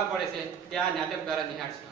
બોલાવવા પડે છે તે આ નાટક દ્વારા નિહાળશે.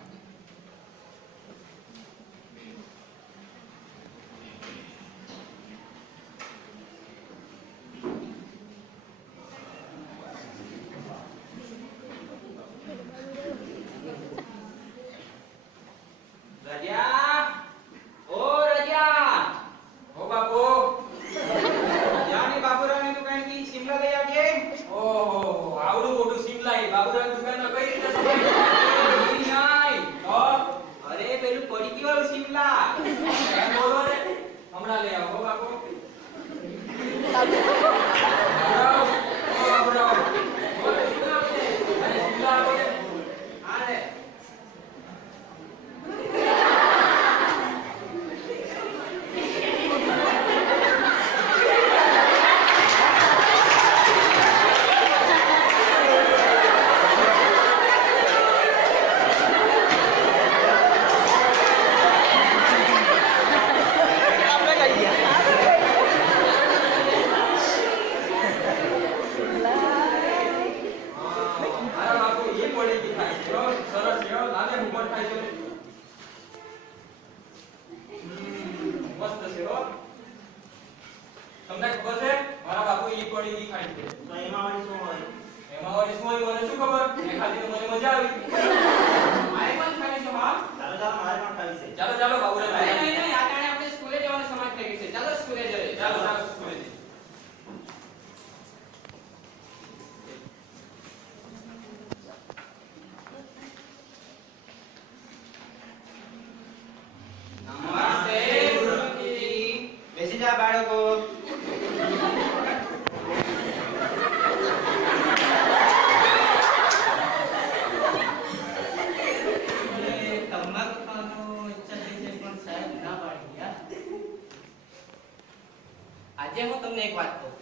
આજે હું તમને એક વાત કહું.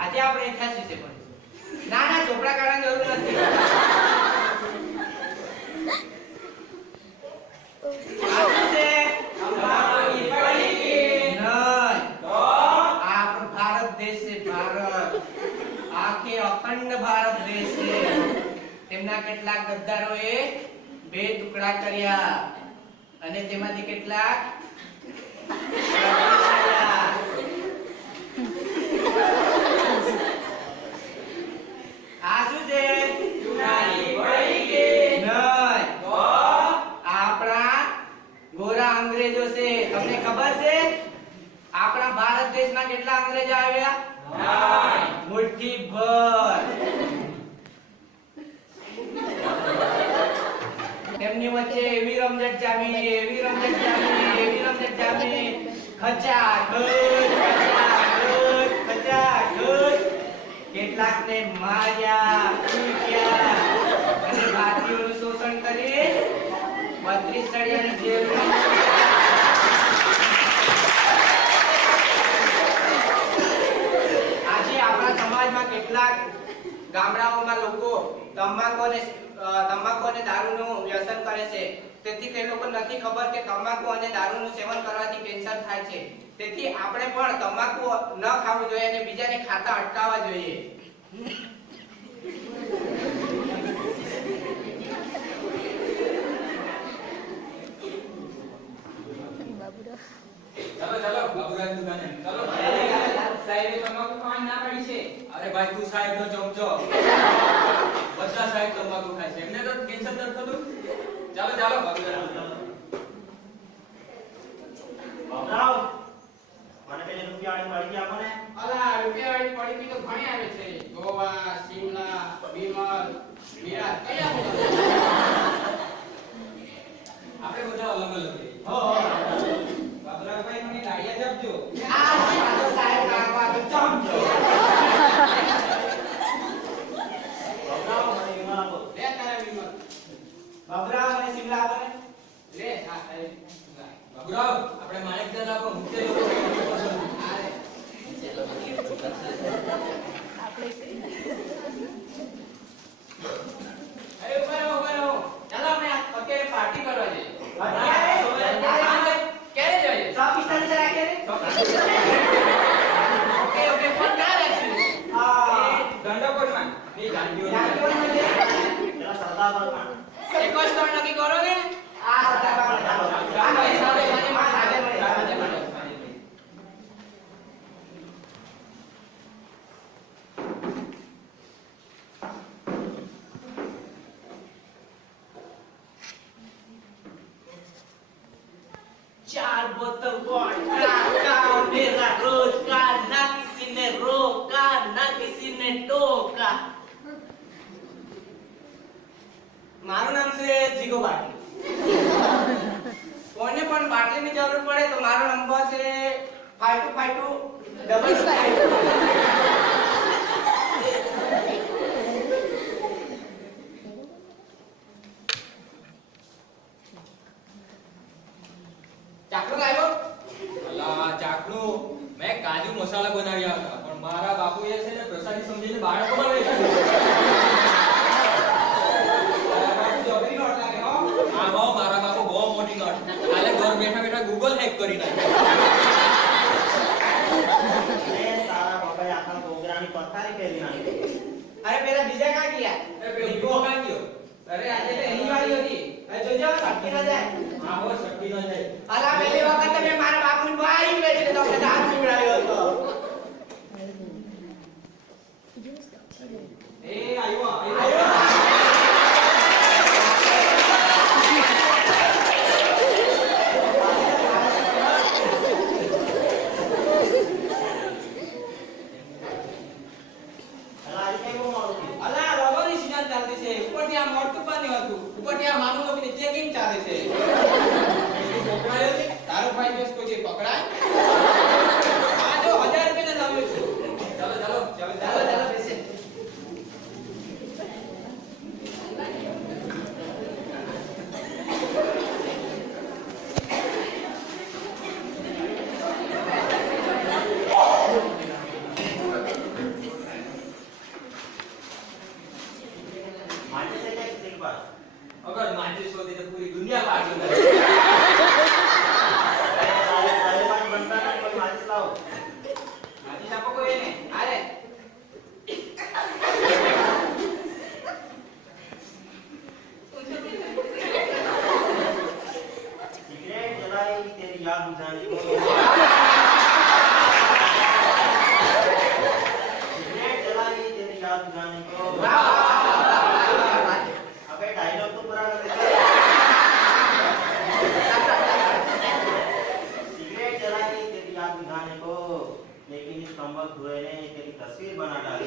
આજે આપણે ઇતિહાસ વિશે ભણીશું. ના ચોપડા કાઢવાની જરૂર નથી. ભારત દેશ છે. ભારત આખે અખંડ ભારત દેશ છે. તેમના કેટલાક ગદ્દારોએ બે ટુકડા કર્યા અને તેમાંથી કેટલાક અંગ્રેજો છે. તમને ખબર છે આપણા ભારત દેશમાં કેટલા અંગ્રેજો આવ્યા? મુઠ્ઠી ભર. તેમની વચ્ચે એવી રમઝટ જામી ખચાખચ કેટલાકને માર્યા, પીટ્યા અને ભારતીયોનું શોષણ કરી 32 સળિયાની જેલમાં. આજે આપણા સમાજમાં કેટલાક ગામડાઓમાં લોકો તમાકુ અને દારૂનું વ્યસન કરે છે. તેથી તે લોકો નથી ખબર કે તમાકુ અને દારૂનું સેવન કરવાથી કેન્સર થાય છે. તેથી આપણે પણ તમાકુ ન ખાવું જોઈએ અને બીજાને ખાતા અટકાવવા જોઈએ. ચાલો બાબુરાજ દુકાને ચાલો. સાહેબે તમાકુ ખાવાની ના પાડી છે. અરે ભાઈ તું સાહેબનો ચમચો. બધા સાહેબ તમાકુ ખાય છે. એમને તો કેન્સર ન થતું. ચાલો બાબુરાજ. બાબરાવ મને પેલી રૂપિયાવાળી પડી આપો ને. અલા રૂપિયાવાળી પડી તો ઘણી આવે છે. ગોવા, શિમલા, વિમલ, વિરાટ કયા બોલો? આપણે બધા અલગ અલગ છે. બાબરાભાઈ મને ગાડિયા આપજો. સાહેબ કાકા તો ચમચો. બાબરાવ મને વિમલ આપો. લે તારા વિમલ. બાબરાવ મને શિમલા આપો ને. લે હા સાહેબ. બાબુરાવ આપણે માણેકજાન આપો. મુખ્ય લોકો ચાલો આપણે અત્યારે પાર્ટી કરવા જઈએ. ક્યારે જોઈએ? ઓકે ફોન ક્યાં રાખશું? દંડોકોટમાં. પેલા સદાભાગમાં. એક જ સ્થળ નક્કી કરો ને આ સદાભાગ આ ભાઈ સાહેબ મને માં સાહેબ મને चार बोतल वोडका का मेरा रोज का ना किसी ने रोका ना किसी ने टोका। મારું નામ છે જીગો બાટલી કોઈને પણ બાટલીની જરૂર પડે તો મારો નંબર છે 5252 ચાકલો લાવ્યો અલા ચાકણું મેં કાજુ મસાલા બનાવ્યા હતા પણ મારા બાપુએ છે ને પ્રસાદી સમજીને બાળકો બનાવી જોબરી નોટ લાગે હો આ હો મારા બાપુ બહુ મોટી નોટ કાલે ઘર બેઠા બેઠા ગૂગલ હેક કરી નાખ્યું અને તારા બાબાએ આખા પ્રોગ્રામની પથારી ફેરવી નાખી. અરે પેલા બીજા કાં ગયા એ પેલી ગો કાં ગયો અરે આજે તો એની વાળી હતી હવે જોજો સટકી ન જાય આ હો શક્તિ ન જાય અલા પહેલી વખત મેં મારા બાપુની બાઈક વેચી તો આપણે દારૂ પીવડાવ્યો હતો એ આવ્યો અલા, આજે કેમ બહુ મોડું થયું? અલા રબરની સીઝન ચાલતી છે ઉપરથી આ મોટું પાણી હતું ઉપરથી આ માનું લોકોની ચેકિંગ ચાલે છે પકડાયો છે તારો ભાઈ દિવસ કોઈ પકડાય આ જો 1000 રૂપિયા લાવ્યો છું ચાલો ચાલો ચાલો ચાલો બેસે માટે છે કે સિંહ પર? અગર માચીસ હોતી તો પૂરી દુનિયા બાજુ અરે, તારે પાણી બનતા નથી, કોઈ માચીસ લાવો. માજી આપો કોઈ એને આરે सिगरेट जलाई तेरी याद बुझाने को. सिगरेट जलाई तेरी याद बुझाने को. अबे डायलॉग तो पूरा कर दे. सिगरेट जलाई तेरी याद बुझाने को, लेकिन इस कमबख्त धुएं ने तेरी तस्वीर बना डाली.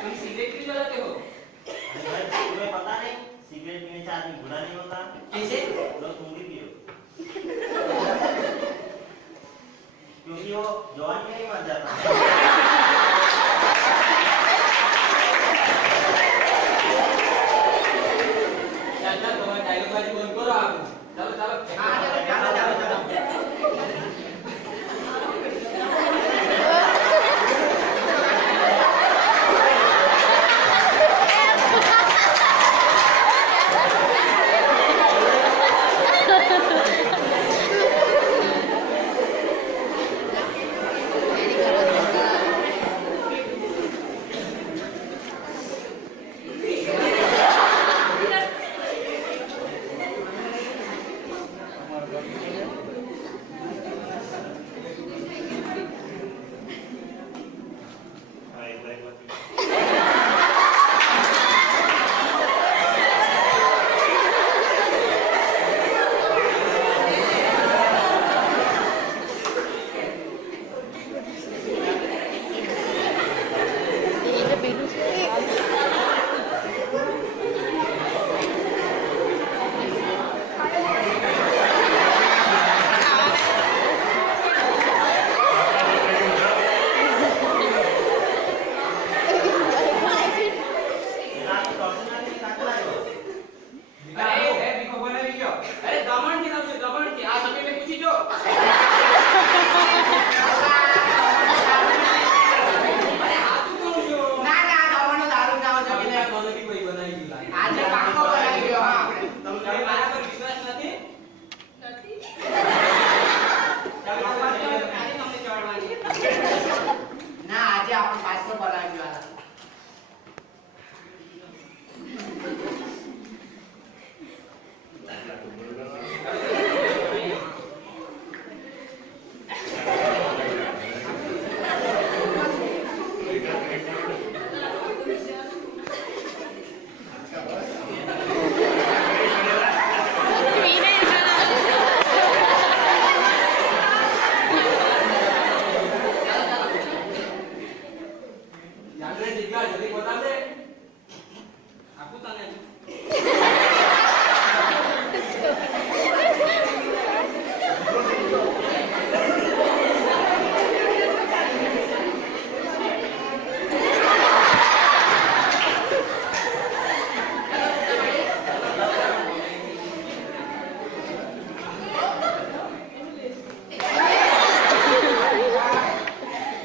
तुम सिगरेट क्यों जलाते हो अरे भाई, तुम्हें पता नहीं सिगरेट पीने से आदमी बूढ़ा नहीं होता. कैसे लो तुम भी पियो. તને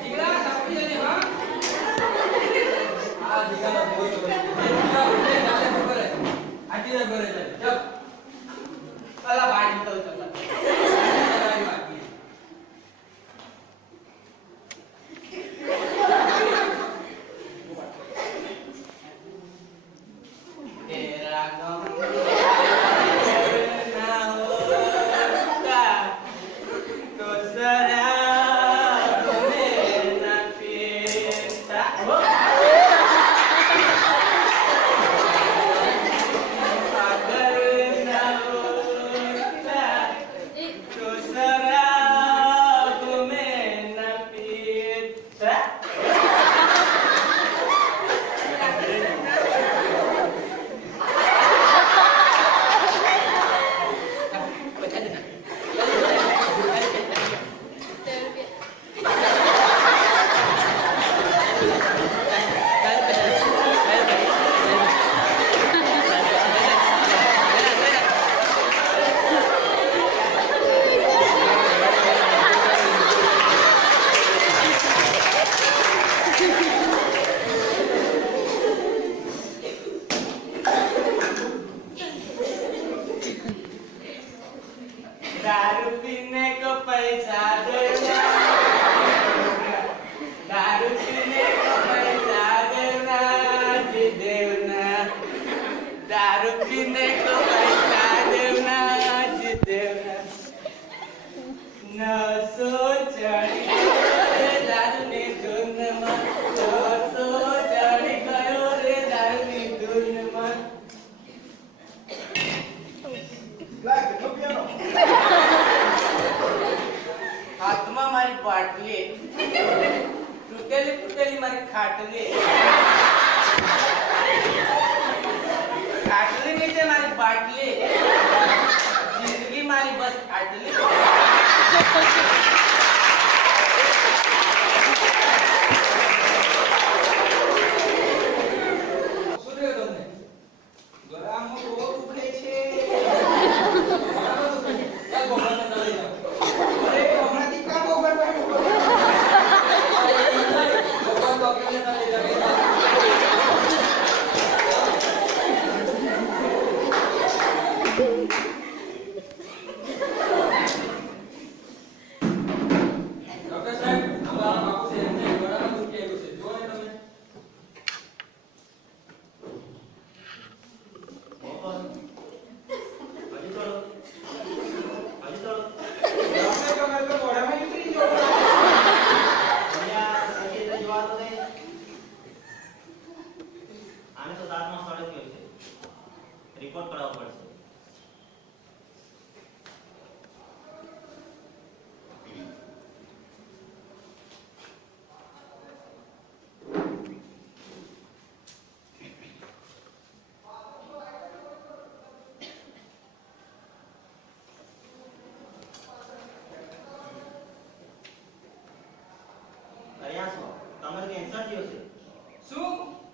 દીકરા સાંભળી લેજે હા આ દીકરાનો બહુ જોર છે દીકરા ઉઠે ચાલે ખબર હે આજી ના ઘરે જાય ચલ અલા બાઈ તો ચલ તારી બાકી તેરા ગમ ના હોતા તો શરાબ મેં ના પીતા અગર ના હોતા તો શરાબ મેં ના પીતા બતા દેના दारू पीने को पैसा देना दारू पीने को पैसा देना जी देवना दारू पीने को पैसा देना जी देवना नसो चढ़ी रे दारू ની ધૂનમાં નસો ચડી ગયો રે દારૂ ની ધૂનમાં હાથમાં મારી બાટલી તૂટેલી તૂટેલી મારી ખાટલી ખાટલી નીચે મારી બાટલી જિંદગી મારી બસ આટલી શું થયું તમને ગળામાં બહુ દુખે છે ચાલ ભગવાન ને ચાલી જાઓ અરે હમણાંથી કાં બહુ બરબાદ ભગવાન તો આપણને ચાલી જાય ડોક્ટર સાહેબ અમારા બાપુ છે એમને ગળામાં દુખી આવ્યું છે જુઓ ને તમે હજી થોડું હજી થોડું ડોક્ટર તમારે તો મોઢામાં નીકળી ગયો અહીંયા હજી એટલે જોવા તો દે આને તો દાંતમાં સડક ગયો છે રિપોર્ટ કરાવવો પડશે કર્યા છો તમારે કેન્સર થયું છે શું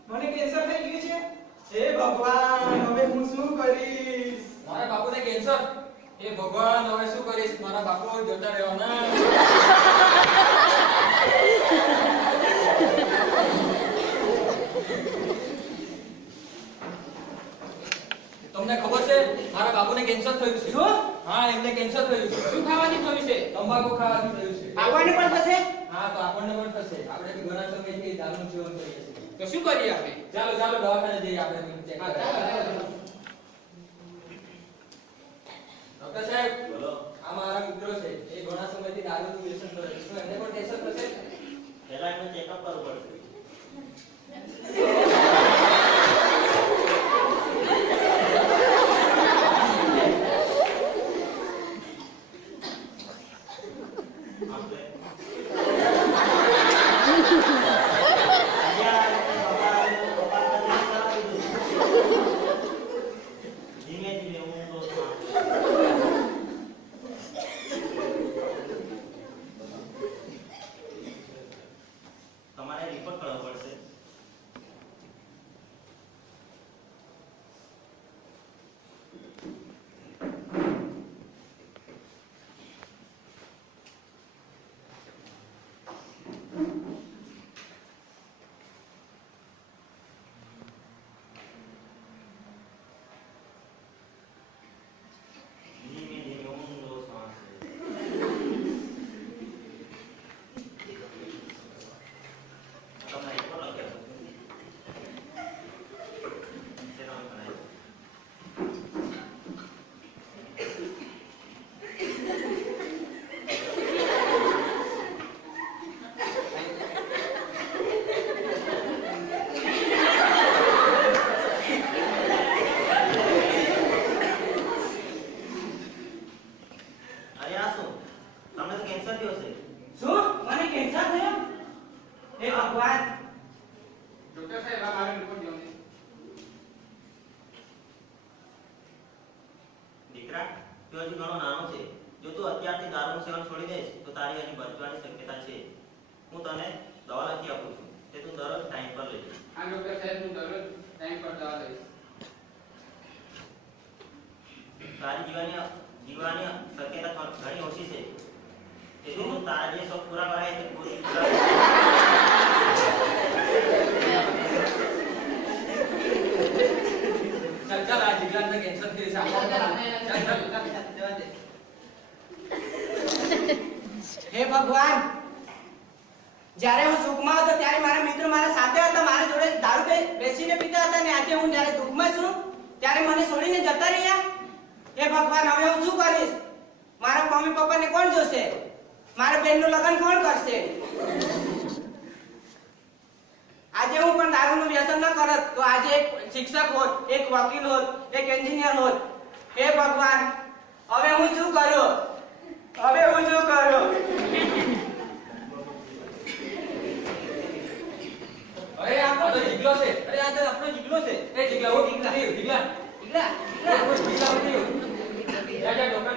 મને કેન્સર થઈ ગયું છે હે ભગવાન હવે હું શું કરીશ મારા બાપુને કેન્સર એ ભગવાન હવે શું કરીશ મારા બાપુ જોતા રહેવાના તમને ખબર છે મારા બાપુને કેન્સર થયું છે શું? હા એમને કેન્સર થયું છે શું ખાવાથી થયું છે તંબાકુ ખાવાથી થયું છે આવવાની પણ થશે હા તો આપણને પણ થશે આપણે બી ઘણા સમયથી દારૂનું સેવન કરીએ છીએ તો શું કરીએ આપણે ચાલો ચાલો દવાખાને જઈએ આપણે ચેક હા, ચાલો, ચાલો. ડોક્ટર સાહેબ બોલો આ મારા મિત્રો છે એ ઘણા સમયથી દારૂનું વ્યસન કરે છે શું એમને પણ કેન્સર થશે પહેલા એમને ચેકઅપ કરવું પડશે આપણે અહીંયા પપ્પા કરાવી દીધું તું હજી ઘણો નાનો છે. જો તું અત્યારથી દારૂનું સેવન છોડી દઈશ તો તારી હજી બચવાની શક્યતા છે. હું તને દવા લખી આપું છું તે તું દરરોજ ટાઈમ પર લેજે. હા ડોક્ટર સાહેબ, હું દરરોજ ટાઈમ પર દવા લઈશ. તારી જીવવાની શક્યતા ઘણી ઓછી છે. તેથી હું તારા જે શોખ પૂરા કરાય તે પૂરી પૂરા ચાલ ચાલ, આ જીગલાને કેન્સર થઈ છે. ચાલ ચાલ. હે ભગવાન, જ્યારે હું સુખમાં હતો ત્યારે મારા મિત્રો મારા સાથે હતા, મારા જોડે દારૂ બેસીને પીતા હતા, ને આજે હું જ્યારે દુઃખમાં છું ત્યારે મને છોડીને જતા રહ્યા. હે ભગવાન, હવે હું શું કરીશ? મારા મમ્મી પપ્પાને કોણ જોશે? મારા બહેનનું લગ્ન કોણ કરશે? આજે હું પણ દારૂનું વ્યસન ન કરત તો આજે એક શિક્ષક હોત, એક વકીલ હોત, એક એન્જિનિયર હોત. હે ભગવાન, હવે હું શું કરું? હવે હું શું કરું? અરે આ તો જીગલો છે. અરે આ તો આપણો જીગલો છે. એ જીગલા, ઓ જીગલા. જીગલા. જીગલા, જીગલા ઉઠ્યો. જા જા ડોક્ટર